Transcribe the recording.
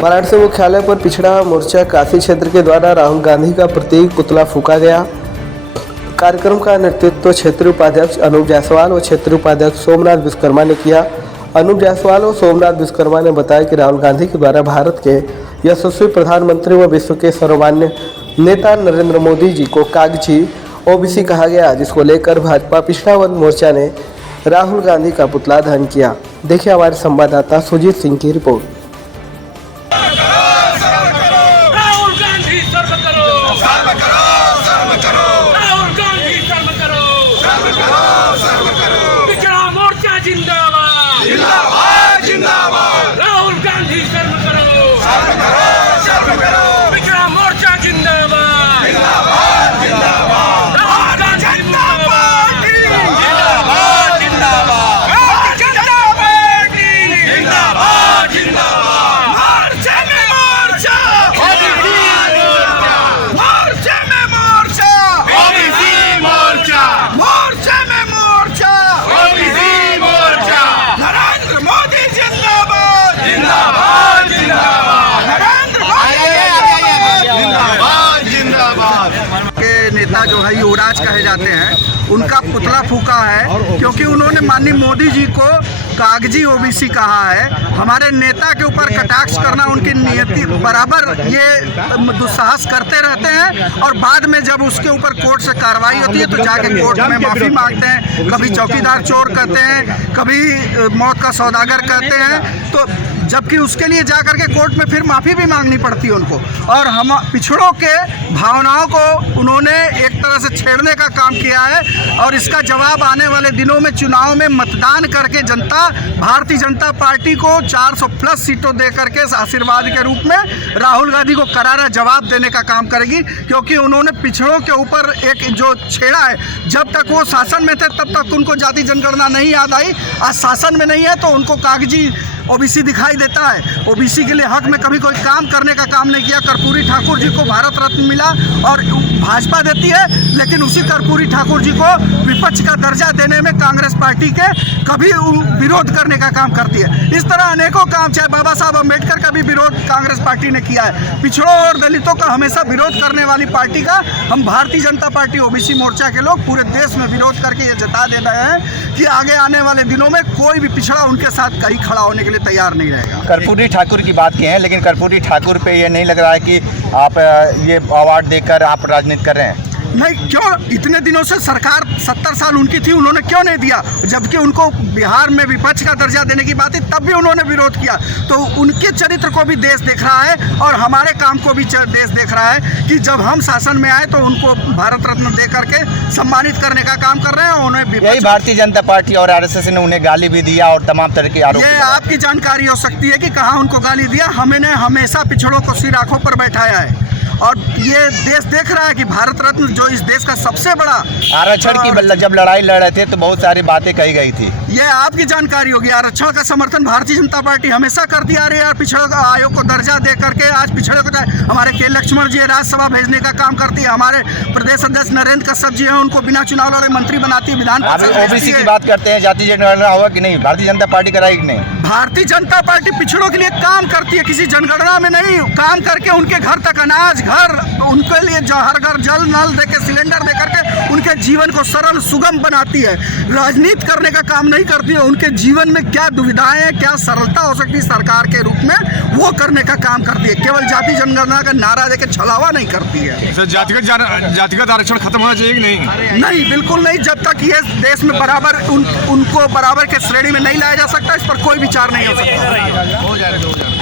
वाराणसी मुख्यालय पर पिछड़ा मोर्चा काशी क्षेत्र के द्वारा राहुल गांधी का प्रतीक पुतला फूंका गया। कार्यक्रम का नेतृत्व क्षेत्रीय उपाध्यक्ष अनूप जायसवाल और क्षेत्रीय उपाध्यक्ष सोमनाथ विश्वकर्मा ने किया। अनूप जायसवाल और सोमनाथ विश्वकर्मा ने बताया कि राहुल गांधी के द्वारा भारत के यशस्वी प्रधानमंत्री व विश्व के सर्वमान्य नेता नरेंद्र मोदी जी को कागजी ओबीसी कहा गया, जिसको लेकर भाजपा पिछड़ा वर्ग मोर्चा ने राहुल गांधी का पुतला दहन किया। देखिए हमारे संवाददाता सुजीत सिंह की रिपोर्ट। जिंदाबाद जिंदाबाद जिंदाबाद राहुल गांधी शर्म करो शर्म करो पिछड़ा मोर्चा जिंदाबाद जिंदाबाद जिंदाबाद राहुल गांधी जिंदाबाद जिंदाबाद जनता पार्टी जिंदाबाद जिंदाबाद मोर्चे में मोर्चा मोर्चे में मोर्चा ओबीसी मोर्चा मोर्चे में मोर्चा ओबीसी नेता जो है युवराज कहे जाते हैं, उनका पुतला फूका है क्योंकि उन्होंने माननीय मोदी जी को कागजी ओबीसी कहा है। हमारे नेता के ऊपर कटाक्ष करना उनकी नियति बराबर ये दुस्साहस करते रहते हैं और बाद में जब उसके ऊपर कोर्ट से कार्रवाई होती है तो जाके कोर्ट में माफ़ी मांगते हैं। कभी चौकीदार चोर कहते हैं, कभी मौत का सौदागर कहते हैं, तो जबकि उसके लिए जा करके कोर्ट में फिर माफ़ी भी मांगनी पड़ती है उनको। और हम पिछड़ों के भावनाओं को उन्होंने एक तरह से छेड़ने का काम किया है और इसका जवाब आने वाले दिनों में चुनाव में मतदान करके जनता भारतीय जनता पार्टी को 400 प्लस सीटों दे करके आशीर्वाद के रूप में राहुल गांधी को करारा जवाब देने का काम करेगी, क्योंकि उन्होंने पिछड़ों के ऊपर एक जो छेड़ा है, जब तक वो शासन में थे तब तक उनको जाति जनगणना नहीं याद आई। आज शासन में नहीं है तो उनको कागजी ओबीसी दिखाई देता है। ओबीसी के लिए हक में कभी कोई काम करने का काम नहीं किया। कर्पूरी ठाकुर जी को भारत रत्न मिला और भाजपा देती है, लेकिन उसी कर्पूरी ठाकुर जी को विपक्ष का दर्जा देने में कांग्रेस पार्टी के कभी विरोध करने का काम करती है। इस तरह अनेकों काम, चाहे बाबा साहब अम्बेडकर का भी विरोध कांग्रेस पार्टी ने किया है। पिछड़ों और दलितों का हमेशा विरोध करने वाली पार्टी का हम भारतीय जनता पार्टी ओबीसी मोर्चा के लोग पूरे देश में विरोध करके ये जता दे रहे हैं कि आगे आने वाले दिनों में कोई भी पिछड़ा उनके साथ कहीं खड़ा होने के लिए तैयार नहीं रहेगा। कर्पूरी ठाकुर की बात की है, लेकिन कर्पूरी ठाकुर पे ये नहीं लग रहा है कि आप ये अवार्ड देकर आप राजनीति कर रहे हैं? नहीं, क्यों? इतने दिनों से सरकार 70 साल उनकी थी, उन्होंने क्यों नहीं दिया? जबकि उनको बिहार में विपक्ष का दर्जा देने की बात थी, तब भी उन्होंने विरोध किया। तो उनके चरित्र को भी देश देख रहा है और हमारे काम को भी देश देख रहा है कि जब हम शासन में आए तो उनको भारत रत्न दे करके सम्मानित करने का काम कर रहे हैं। उन्हें यही भारतीय जनता पार्टी और आरएसएस ने उन्हें गाली भी दिया और तमाम तरह के आरोप। ये आपकी जानकारी हो सकती है कि कहाँ उनको गाली दिया। हमने हमेशा पिछड़ों को सिर आंखों पर बैठाया है और ये देश देख रहा है कि भारत रत्न जो इस देश का सबसे बड़ा आरक्षण की जब लड़ाई लड़ रहे थे तो बहुत सारी बातें कही गई थी। ये आपकी जानकारी होगी। आरक्षण का समर्थन भारतीय जनता पार्टी हमेशा करती आ रही है। पिछड़ों आयोग को दर्जा दे करके आज पिछड़े को हमारे के लक्ष्मण जी राज्यसभा भेजने का काम करती है। हमारे प्रदेश अध्यक्ष नरेंद्र कश्यप जी हैं, उनको बिना चुनाव लड़े मंत्री बनाती है। विधान ओबीसी की बात करते हैं, जाति जनगणना होगा कि नहीं? भारतीय जनता पार्टी कराई कि नहीं? भारतीय जनता पार्टी पिछड़ों के लिए काम करती है, किसी जनगणना में नहीं। काम करके उनके घर तक अनाज, घर उनके लिए हर घर जल नल देके सिलेंडर दे करके उनके जीवन को सरल सुगम बनाती है। राजनीति करने का काम नहीं करती है। उनके जीवन में क्या दुविधाएं हैं, क्या सरलता हो सकती है सरकार के रूप में, वो करने का काम करती है। केवल जाति जनगणना का नारा देके छलावा नहीं करती है। तो जातिगत आरक्षण खत्म होना चाहिए कि नहीं? नहीं, बिल्कुल नहीं। जब तक ये देश में बराबर उनको बराबर के श्रेणी में नहीं लाया जा सकता, इस पर कोई विचार नहीं हो सकता।